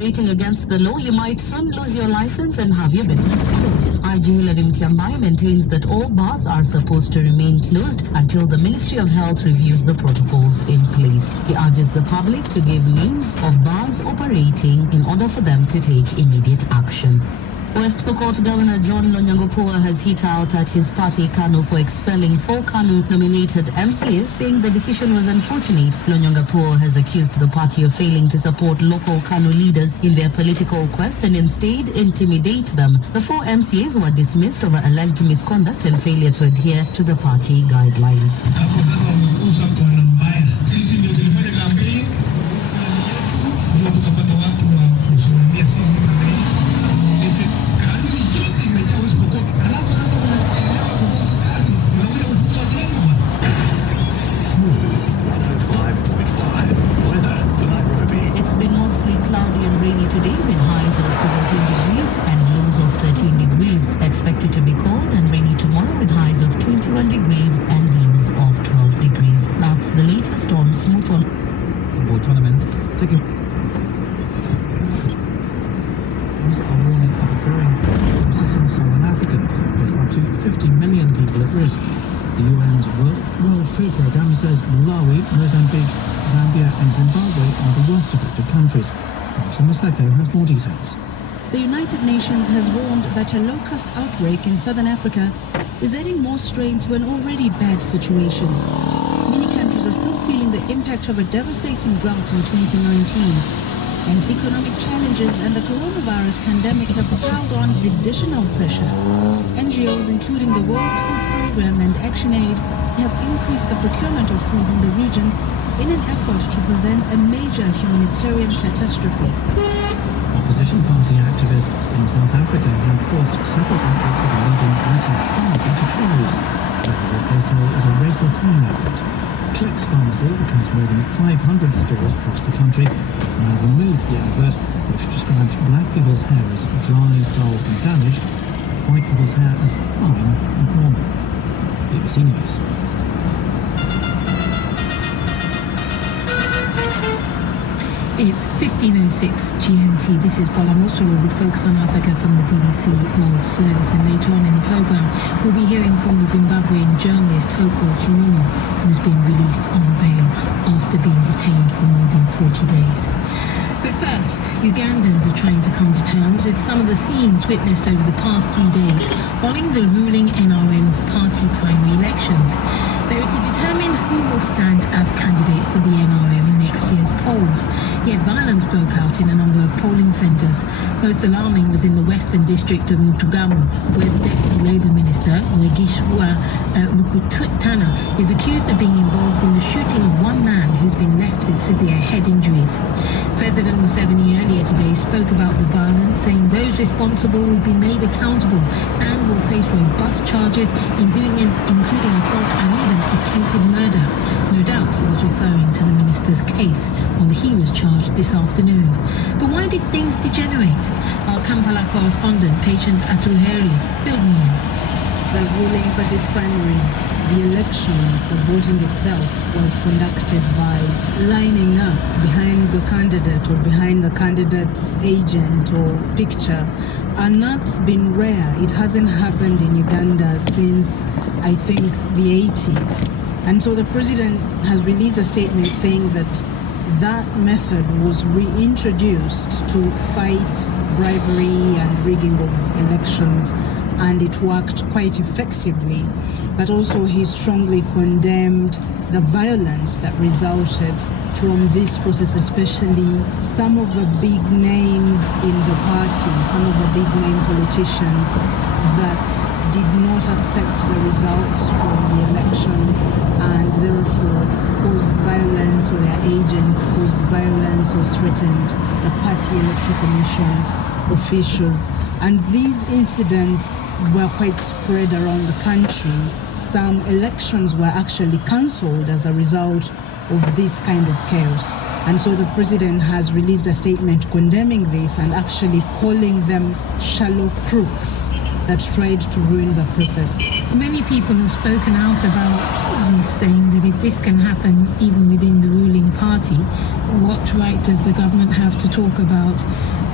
Rating against the law, you might soon lose your license and have your business closed. IG Hilary Mtiambai maintains that all bars are supposed to remain closed until the Ministry of Health reviews the protocols in place. He urges the public to give names of bars operating in order for them to take immediate action. West Pokot Governor John Lonyangopuo has hit out at his party KANU for expelling 4 KANU-nominated MCAs, saying the decision was unfortunate. Lonyangopuo has accused the party of failing to support local KANU leaders in their political quest and instead intimidate them. The 4 MCAs were dismissed over alleged misconduct and failure to adhere to the party guidelines. It's been mostly cloudy and rainy today with highs of 17 degrees and lows of 13 degrees. Expected to be cold and rainy tomorrow with highs of 21 degrees and lows of 12 degrees. That's the latest on Smooth On. Football tournaments taking a warning of a growing food crisis in southern Africa, with up to 50 million people at risk. The UN's World Food Programme says Malawi, Mozambique, Zambia and Zimbabwe are the worst affected countries. Marisa Maseko has more details. The United Nations has warned that a locust outbreak in southern Africa is adding more strain to an already bad situation. Many countries are still feeling the impact of a devastating drought in 2019. And economic challenges and the coronavirus pandemic have piled on additional pressure. NGOs, including the World Food Programme and ActionAid, have increased the procurement of food in the region in an effort to prevent a major humanitarian catastrophe. Opposition party activists in South Africa have forced several outlets of a leading internet pharmacy to close over what they say is a racist home advert. Clicks Pharmacy, which has more than 500 stores across the country, has now removed the advert, which described black people's hair as dry, dull and damaged, and white people's hair as fine and normal. BBC News. It's 15:06 GMT. This is Bola Mosoro with Focus on Africa from the BBC World Service. And later on in the programme, we'll be hearing from the Zimbabwean journalist Hopewell Chimumu, who's been released on bail after being detained for more than 40 days. But first, Ugandans are trying to come to terms with some of the scenes witnessed over the past 3 days following the ruling NRM's party primary elections. They were to determine who will stand as candidates for the NRM in next year's polls. Yet violence broke out in a number of polling centres. Most alarming was in the western district of Mutugamu, where the Deputy Labour Minister, Mwegishwa Rukutana, is accused of being involved in the shooting of one man who's been left with severe head injuries. President Museveni earlier today spoke about the violence, saying those responsible will be made accountable and will face robust charges, including assault and even attempted murder. No doubt he was referring to the minister's case while he was charged this afternoon. But why did things degenerate? Our Kampala correspondent, Patience Atuheri, filled me in. The ruling party primaries, the elections, the voting itself was conducted by lining up behind the candidate or behind the candidate's agent or picture. And that's been rare. It hasn't happened in Uganda since, I think, the 80s. And so the president has released a statement saying that that method was reintroduced to fight bribery and rigging of elections, and it worked quite effectively. But also he strongly condemned the violence that resulted from this process, especially some of the big names in the party, some of the big name politicians that did not accept the results from the election and therefore caused violence, or their agents caused violence or threatened the party electoral commission officials. And these incidents were quite spread around the country. Some elections were actually cancelled as a result of this kind of chaos. And so the president has released a statement condemning this and actually calling them shallow crooks. that tried to ruin the process. Many people have spoken out about this, saying that if this can happen even within the ruling party, what right does the government have to talk about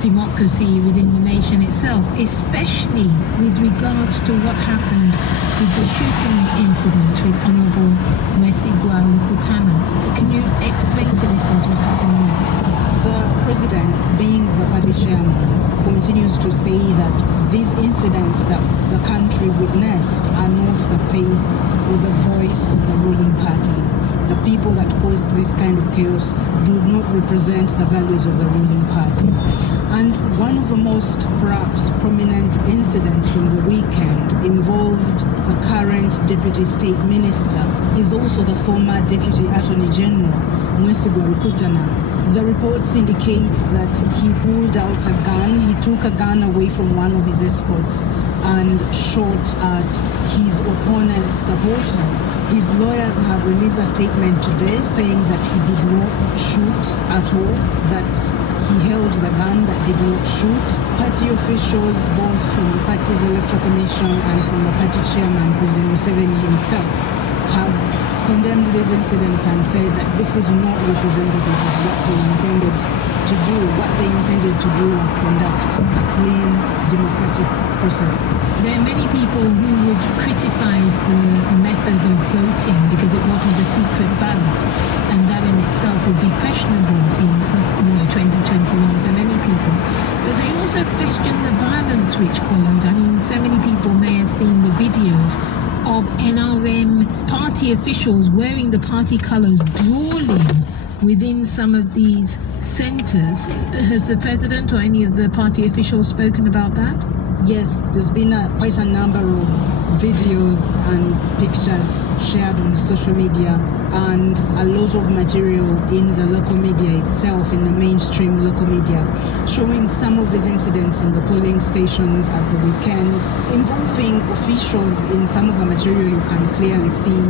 democracy within the nation itself, especially with regards to what happened with the shooting incident with Honorable Mwesigwa Rukutana? Can you explain to listeners what happened there? The president, being the party chairman, continues to say that these incidents that the country witnessed are not the face or the voice of the ruling party. The people that caused this kind of chaos do not represent the values of the ruling party. And one of the most perhaps prominent incidents from the weekend involved the current Deputy State Minister. He's also the former Deputy Attorney General, Mwesigwa Rukutana. The reports indicate that he pulled out a gun. He took a gun away from one of his escorts and shot at his opponent's supporters. His lawyers have released a statement today saying that he did not shoot at all, that he held the gun but did not shoot. Party officials, both from the party's electoral commission and from the party chairman, President Museveni himself, have condemned these incidents and said that this is not representative of what they intended to do. What they intended to do was conduct a clean, democratic process. There are many people who would criticize the method of voting because it wasn't a secret ballot, and that in itself would be questionable in 2021 for many people. But they also question the violence which followed. I mean, so many people may have seen the videos of NRM party officials wearing the party colours brawling within some of these centres. Has the president or any of the party officials spoken about that? Yes, there's been quite a number of videos and pictures shared on social media and a lot of material in the local media itself, in the mainstream local media, showing some of these incidents in the polling stations at the weekend, involving officials. In some of the material you can clearly see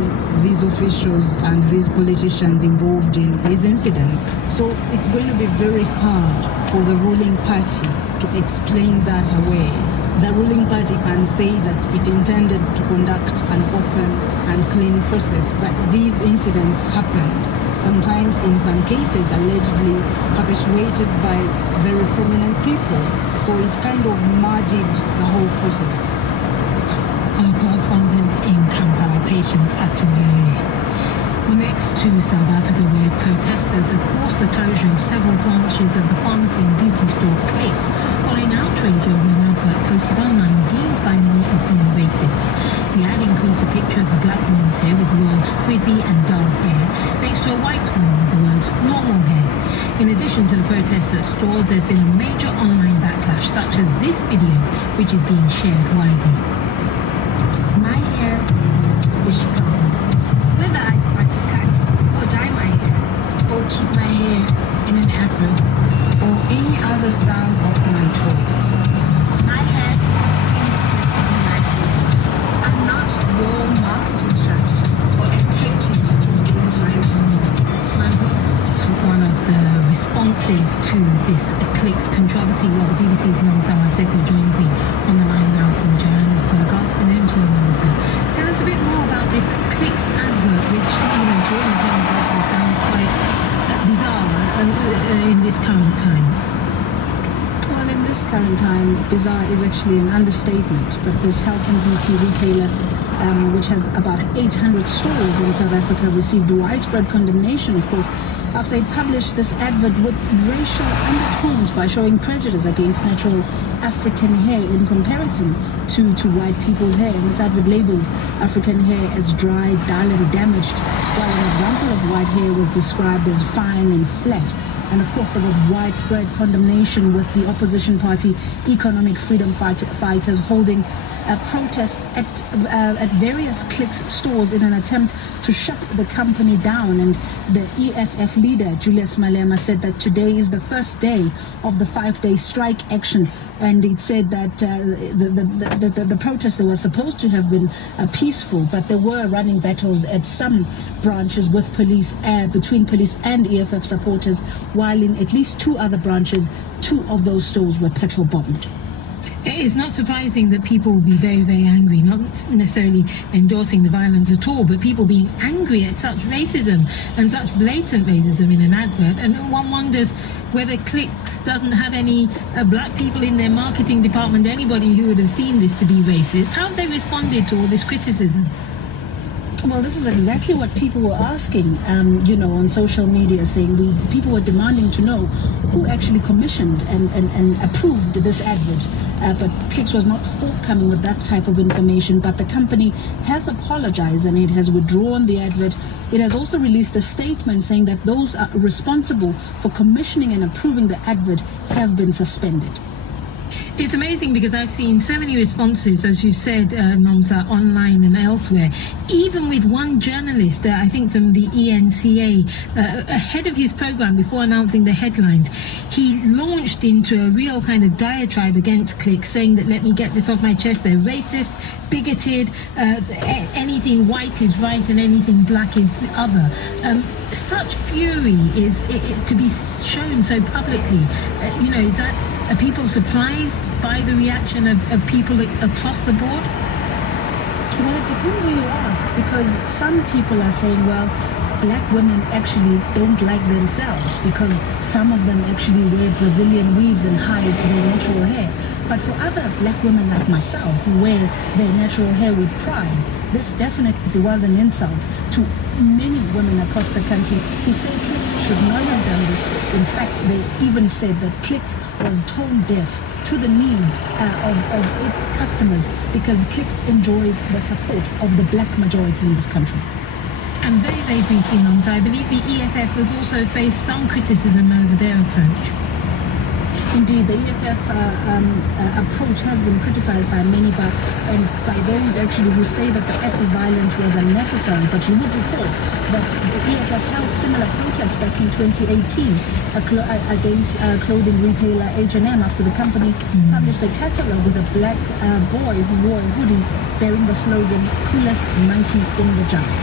these officials and these politicians involved in these incidents. So it's going to be very hard for the ruling party to explain that away. The ruling party can say that it intended to conduct an open and clean process, but these incidents happened, sometimes in some cases allegedly perpetuated by very prominent people. So it kind of muddied the whole process. Our correspondent in Kampala, Patience Atuwere. We're next to South Africa, where protesters have forced the closure of several branches of the pharmacy and beauty store Clicks following outrage over an advert posted online deemed by many as being racist. The ad includes a picture of a black woman's hair with the words frizzy and dull hair next to a white one with the words normal hair. In addition to the protests at stores, there's been a major online backlash, such as this video, which is being shared widely. My hair is strong. Whether I decide to cut or dye my hair, or keep my hair in an afro, or any other style of my choice, my hair screams to see my hair. I'm not your marketing strategy or a tactic against my hair. It's one of the responses to this Clicks controversy. Well, the BBC's Namsa Maseko joins me on the line now from Johannesburg. Afternoon to you, Namsa. Tell us a bit more about this Clicks advert, which, to all intents and purposes, sounds quite bizarre in this current time. Well, in this current time, bizarre is actually an understatement, but this health and beauty retailer, which has about 800 stores in South Africa, received widespread condemnation, of course, after it published this advert with racial undertones by showing prejudice against natural African hair in comparison to white people's hair. And this advert labeled African hair as dry, dull and damaged, while an example of white hair was described as fine and flat. And of course, there was widespread condemnation, with the opposition party Economic Freedom Fighters holding protests at various Clicks stores in an attempt to shut the company down. And the EFF leader, Julius Malema, said that today is the first day of the 5-day strike action. And it said that the protest was supposed to have been peaceful, but there were running battles at some branches with police, between police and EFF supporters, while in at least 2 other branches, 2 of those stores were petrol bombed. It's not surprising that people will be very, very angry, not necessarily endorsing the violence at all, but people being angry at such racism and such blatant racism in an advert. And one wonders whether Clicks doesn't have any black people in their marketing department, anybody who would have seen this to be racist. How have they responded to all this criticism? Well, this is exactly what people were asking, on social media, saying people were demanding to know who actually commissioned and approved this advert. But Clicks was not forthcoming with that type of information. But the company has apologized and it has withdrawn the advert. It has also released a statement saying that those are responsible for commissioning and approving the advert have been suspended. It's amazing because I've seen so many responses, as you said, Nomsa, online and elsewhere. Even with one journalist, I think from the ENCA, ahead of his program, before announcing the headlines, he launched into a real kind of diatribe against Clicks, saying that, let me get this off my chest, they're racist, bigoted, anything white is right and anything black is the other. Such fury is to be shown so publicly. Are people surprised by the reaction of people across the board? Well, it depends who you ask, because some people are saying, well, black women actually don't like themselves because some of them actually wear Brazilian weaves and hide their natural hair. But for other black women like myself who wear their natural hair with pride, this definitely was an insult to many women across the country who say Clicks should not have done this. In fact, they even said that Clicks was tone deaf to the needs of its customers because Clicks enjoys the support of the black majority in this country. And very, very briefly, Nomsa, I believe the EFF has also faced some criticism over their approach. Indeed, the EFF approach has been criticized by many, and by those actually who say that the acts of violence was unnecessary. But you would recall that the EFF held similar protests back in 2018 against clothing retailer H&M after the company published a catalog with a black boy who wore a hoodie bearing the slogan, "Coolest monkey in the jungle."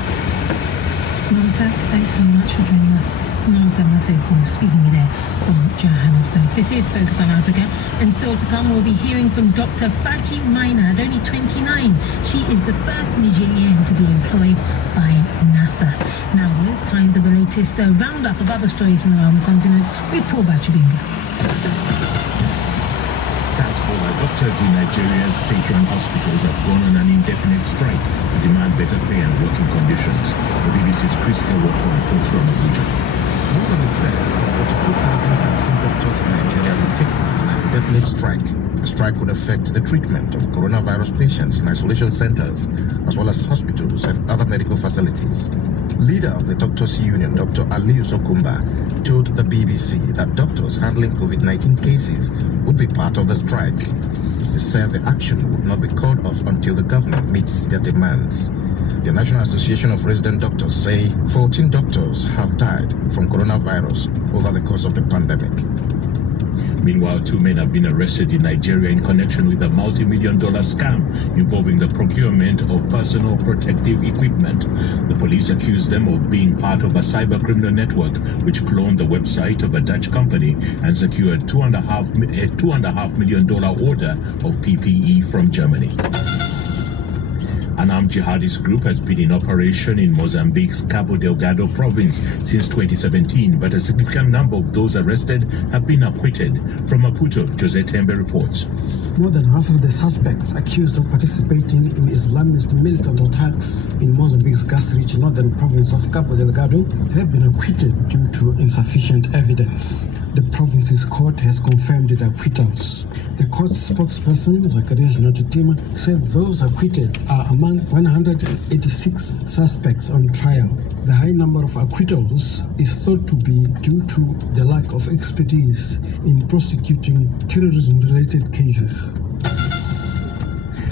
Nomsa, thanks so much for joining us. Nomsa Maseko speaking there from Johannesburg. This is Focus on Africa, and still to come we'll be hearing from Dr. Faji Maina, at only 29. She is the first Nigerian to be employed by NASA. Now it's time for the latest roundup of other stories from around the continent with Paul Bachubinga. Thanks, Paula. Doctors in Nigeria's state-run hospitals have gone on an indefinite strike to demand better pay and working conditions. The BBC's Chris Ewoko reports from Abuja. More than a third of 42,000 doctors in Nigeria will take part in an indefinite strike. The strike would affect the treatment of coronavirus patients in isolation centers, as well as hospitals and other medical facilities. Leader of the Doctors Union, Dr. Aliyu Sokumba, told the BBC that doctors handling COVID-19 cases would be part of the strike. He said the action would not be called off until the government meets their demands. The National Association of Resident Doctors say 14 doctors have died from coronavirus over the course of the pandemic. Meanwhile, 2 men have been arrested in Nigeria in connection with a multi-million-dollar scam involving the procurement of personal protective equipment. The police accused them of being part of a cyber-criminal network which cloned the website of a Dutch company and secured a $2.5 million order of PPE from Germany. An armed jihadist group has been in operation in Mozambique's Cabo Delgado province since 2017, but a significant number of those arrested have been acquitted. From Maputo, Jose Tembe reports. More than half of the suspects accused of participating in Islamist militant attacks in Mozambique's gas-rich northern province of Cabo Delgado have been acquitted due to insufficient evidence. The province's court has confirmed the acquittals. The court's spokesperson, Zacharias Natitima, said those acquitted are among 186 suspects on trial. The high number of acquittals is thought to be due to the lack of expertise in prosecuting terrorism-related cases.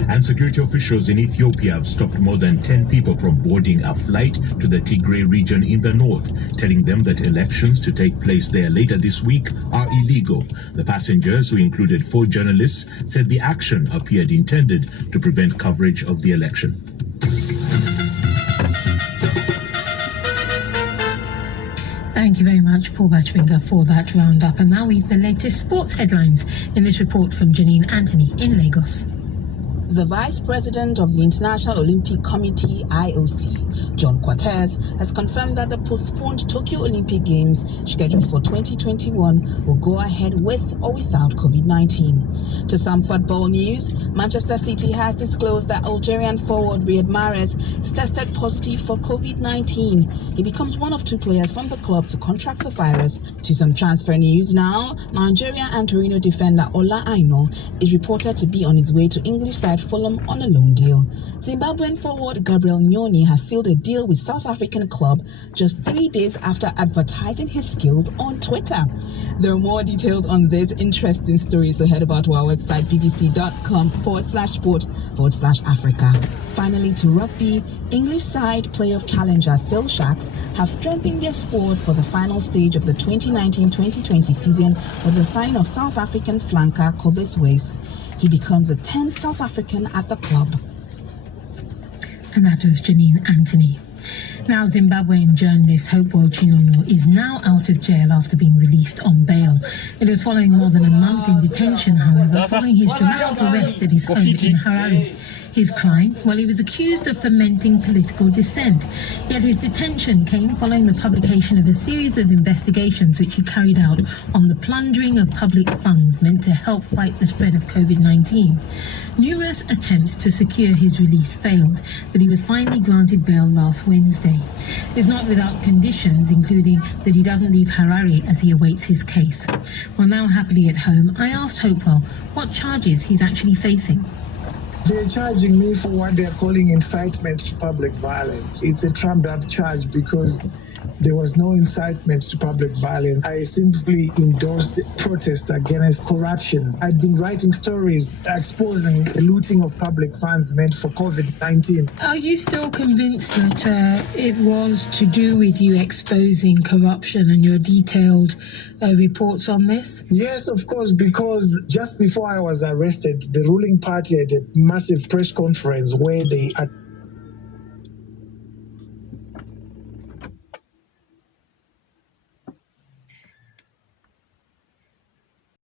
And security officials in Ethiopia have stopped more than 10 people from boarding a flight to the Tigray region in the north, telling them that elections to take place there later this week are illegal. The passengers, who included 4 journalists, said the action appeared intended to prevent coverage of the election. Thank you very much, Paul Batchwinger, for that roundup. And now we've the latest sports headlines in this report from Janine Anthony in Lagos. The Vice President of the International Olympic Committee, IOC, John Cortez, has confirmed that the postponed Tokyo Olympic Games scheduled for 2021 will go ahead with or without COVID-19. To some football news, Manchester City has disclosed that Algerian forward Riyad Mahrez is tested positive for COVID-19. He becomes one of two players from the club to contract the virus. To some transfer news now, Nigeria and Torino defender Ola Aina is reported to be on his way to English side Fulham on a loan deal. Zimbabwean forward Gabriel Nyoni has sealed a deal with South African club just 3 days after advertising his skills on Twitter. There are more details on this interesting story, so head over to our website bbc.com/sport/Africa. Finally, to rugby, English side playoff challenger Sale Sharks have strengthened their squad for the final stage of the 2019-2020 season with the signing of South African flanker Kobus Wase. He becomes the 10th South African at the club. And that was Janine Anthony. Now, Zimbabwean journalist Hopewell Chinono is now out of jail after being released on bail. It was following more than a month in detention, however, following his dramatic arrest at his home in Harare. His crime? Well, he was accused of fomenting political dissent. Yet his detention came following the publication of a series of investigations which he carried out on the plundering of public funds meant to help fight the spread of COVID-19. Numerous attempts to secure his release failed, but he was finally granted bail last Wednesday. It's not without conditions, including that he doesn't leave Harare as he awaits his case. Well, now happily at home, I asked Hopewell what charges he's actually facing. They're charging me for what they're calling incitement to public violence. It's a trumped-up charge because there was no incitement to public violence. I simply endorsed protest against corruption. I'd been writing stories exposing the looting of public funds meant for COVID-19. Are you still convinced that it was to do with you exposing corruption and your detailed reports on this? Yes, of course, because just before I was arrested, the ruling party had a massive press conference where they